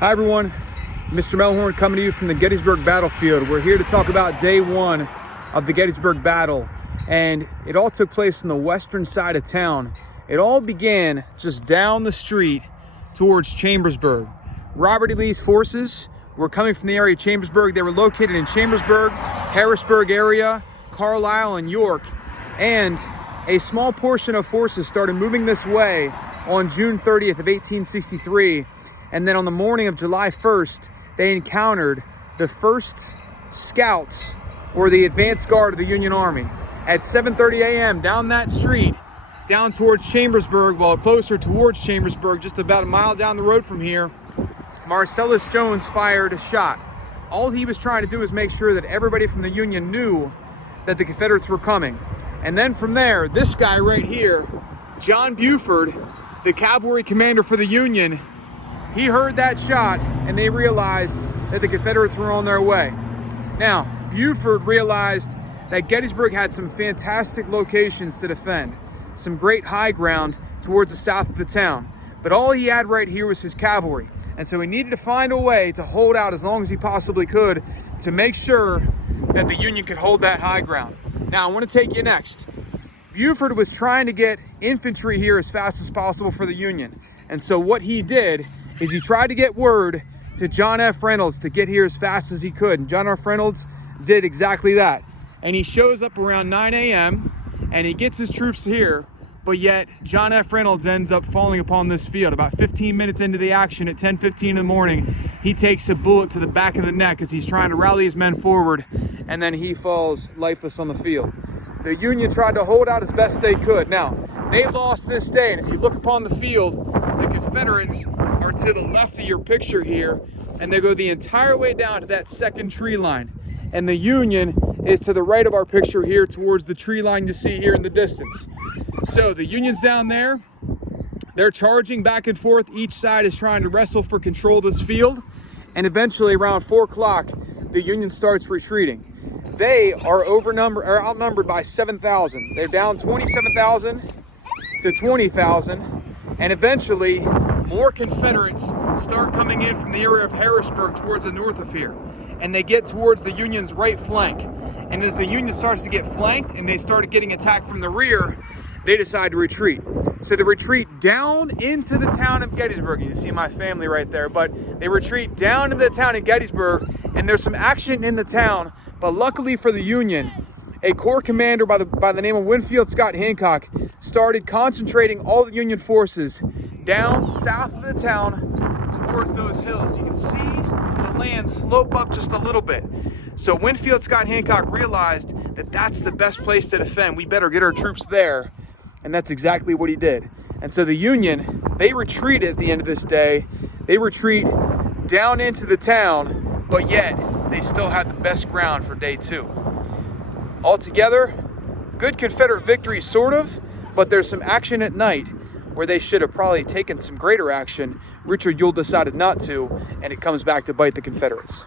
Hi everyone, Mr. Melhorn coming to you from the Gettysburg battlefield. We're here to talk about day one of the Gettysburg battle, and it all took place on the western side of town. It all began just down the street towards Chambersburg. Robert E. Lee's forces were coming from the area of Chambersburg. They were located in Chambersburg, Harrisburg area, Carlisle, and York, and a small portion of forces started moving this way on June 30th of 1863. And then on the morning of July 1st, they encountered the first scouts or the advance guard of the Union Army. At 7:30 a.m. down that street, down towards Chambersburg, well, closer towards Chambersburg, just about a mile down the road from here, Marcellus Jones fired a shot. All he was trying to do was make sure that everybody from the Union knew that the Confederates were coming. And then from there, this guy right here, John Buford, the cavalry commander for the Union, he heard that shot and they realized that the Confederates were on their way. Now, Buford realized that Gettysburg had some fantastic locations to defend, some great high ground towards the south of the town. But all he had right here was his cavalry. And so he needed to find a way to hold out as long as he possibly could to make sure that the Union could hold that high ground. Now, I want to take you next. Buford was trying to get infantry here as fast as possible for the Union. And so what he did is he tried to get word to John F. Reynolds to get here as fast as he could. And John F. Reynolds did exactly that. And he shows up around 9 a.m. and he gets his troops here, but yet John F. Reynolds ends up falling upon this field. About 15 minutes into the action at 10:15 in the morning, he takes a bullet to the back of the neck as he's trying to rally his men forward, and then he falls lifeless on the field. The Union tried to hold out as best they could. Now, they lost this day, and as you look upon the field, the Confederates are to the left of your picture here, and they go the entire way down to that second tree line. And the Union is to the right of our picture here towards the tree line you see here in the distance. So the Union's down there. They're charging back and forth. Each side is trying to wrestle for control of this field. And eventually around 4 o'clock, the Union starts retreating. They are outnumbered by 7,000. They're down 27,000 to 20,000. And eventually, more Confederates start coming in from the area of Harrisburg towards the north of here. And they get towards the Union's right flank. And as the Union starts to get flanked and they started getting attacked from the rear, they decide to retreat. So they retreat down into the town of Gettysburg. You see my family right there, but they retreat down into the town of Gettysburg, and there's some action in the town. But luckily for the Union, a corps commander by the name of Winfield Scott Hancock started concentrating all the Union forces down south of the town towards those hills. You can see the land slope up just a little bit. So Winfield Scott Hancock realized that that's the best place to defend. We better get our troops there. And that's exactly what he did. And so the Union, they retreat at the end of this day. They retreat down into the town, but yet they still had the best ground for day two. Altogether, good Confederate victory, sort of, but there's some action at night where they should have probably taken some greater action. Richard Ewell decided not to, and it comes back to bite the Confederates.